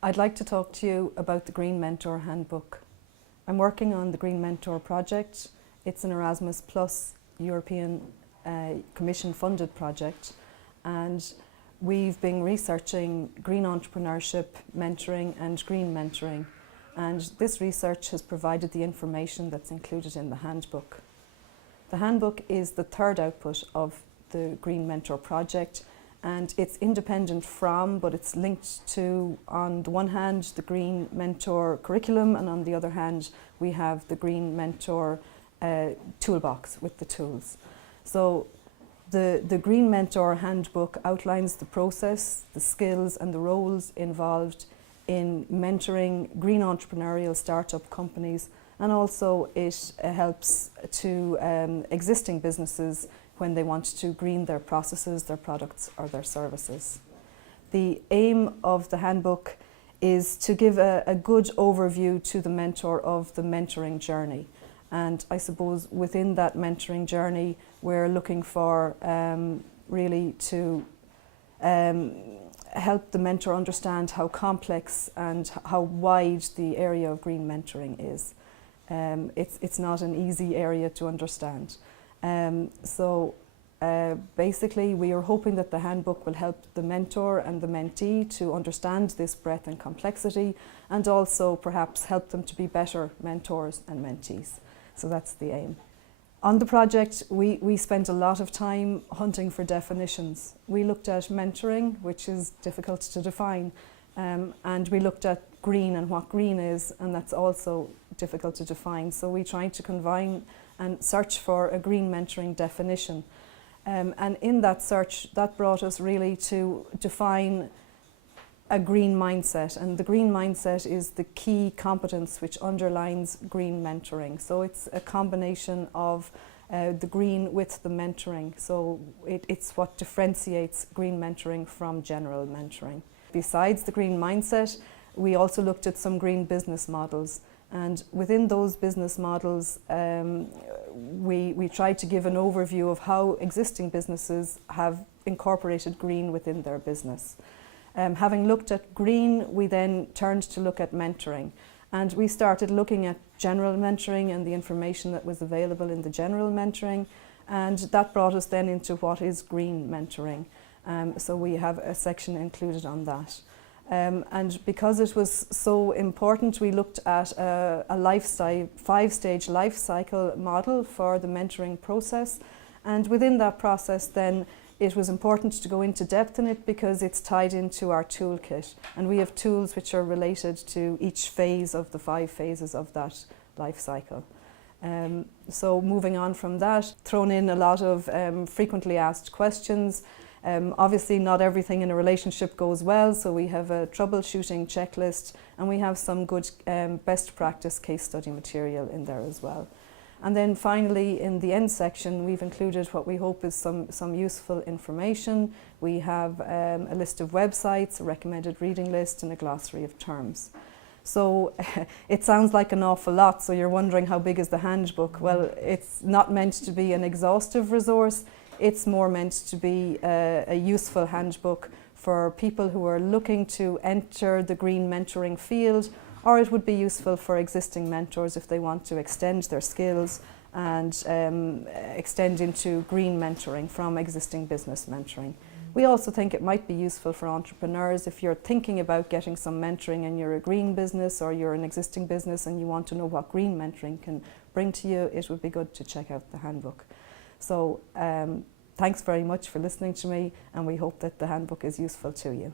I'd like to talk to you about the Green Mentor Handbook. I'm working on the Green Mentor project. It's an Erasmus Plus European Commission funded project, and we've been researching green entrepreneurship, mentoring and green mentoring, and this research has provided the information that's included in the handbook. The handbook is the third output of the Green Mentor project, and it's independent from, but it's linked to, on the one hand, the Green Mentor curriculum, and on the other hand, we have the Green Mentor toolbox with the tools. So the Green Mentor handbook outlines the process, the skills and the roles involved in mentoring green entrepreneurial startup companies, and also it helps to existing businesses when they want to green their processes, their products or their services. The aim of the handbook is to give a good overview to the mentor of the mentoring journey. And I suppose within that mentoring journey, we're looking for really to help the mentor understand how complex and how wide the area of green mentoring is. It's not an easy area to understand. Basically, we are hoping that the handbook will help the mentor and the mentee to understand this breadth and complexity, and also perhaps help them to be better mentors and mentees. So that's the aim. On the project, we spent a lot of time hunting for definitions. We looked at mentoring, which is difficult to define, and we looked at green and what green is, and that's also difficult to define. So we tried to combine and search for a green mentoring definition. And in that search, that brought us really to define a green mindset. And the green mindset is the key competence which underlines green mentoring. So it's a combination of the green with the mentoring. So it's what differentiates green mentoring from general mentoring. Besides the green mindset, we also looked at some green business models. And within those business models, we tried to give an overview of how existing businesses have incorporated green within their business. Having looked at green, we then turned to look at mentoring. And we started looking at general mentoring and the information that was available in the general mentoring. And that brought us then into what is green mentoring. So we have a section included on that. And because it was so important, we looked at a 5-stage life cycle model for the mentoring process. And within that process then, it was important to go into depth in it because it's tied into our toolkit. And we have tools which are related to each phase of the 5 phases of that life cycle. So moving on from that, thrown in a lot of frequently asked questions. Obviously not everything in a relationship goes well, so we have a troubleshooting checklist, and we have some good best practice case study material in there as well. And then finally, in the end section, we've included what we hope is some useful information. We have a list of websites, a recommended reading list, and a glossary of terms. So it sounds like an awful lot, so you're wondering how big is the handbook. Well, it's not meant to be an exhaustive resource. It's more meant to be a useful handbook for people who are looking to enter the green mentoring field, or it would be useful for existing mentors if they want to extend their skills and extend into green mentoring from existing business mentoring. We also think it might be useful for entrepreneurs if you're thinking about getting some mentoring and you're a green business or you're an existing business and you want to know what green mentoring can bring to you. It would be good to check out the handbook. So thanks very much for listening to me, and we hope that the handbook is useful to you.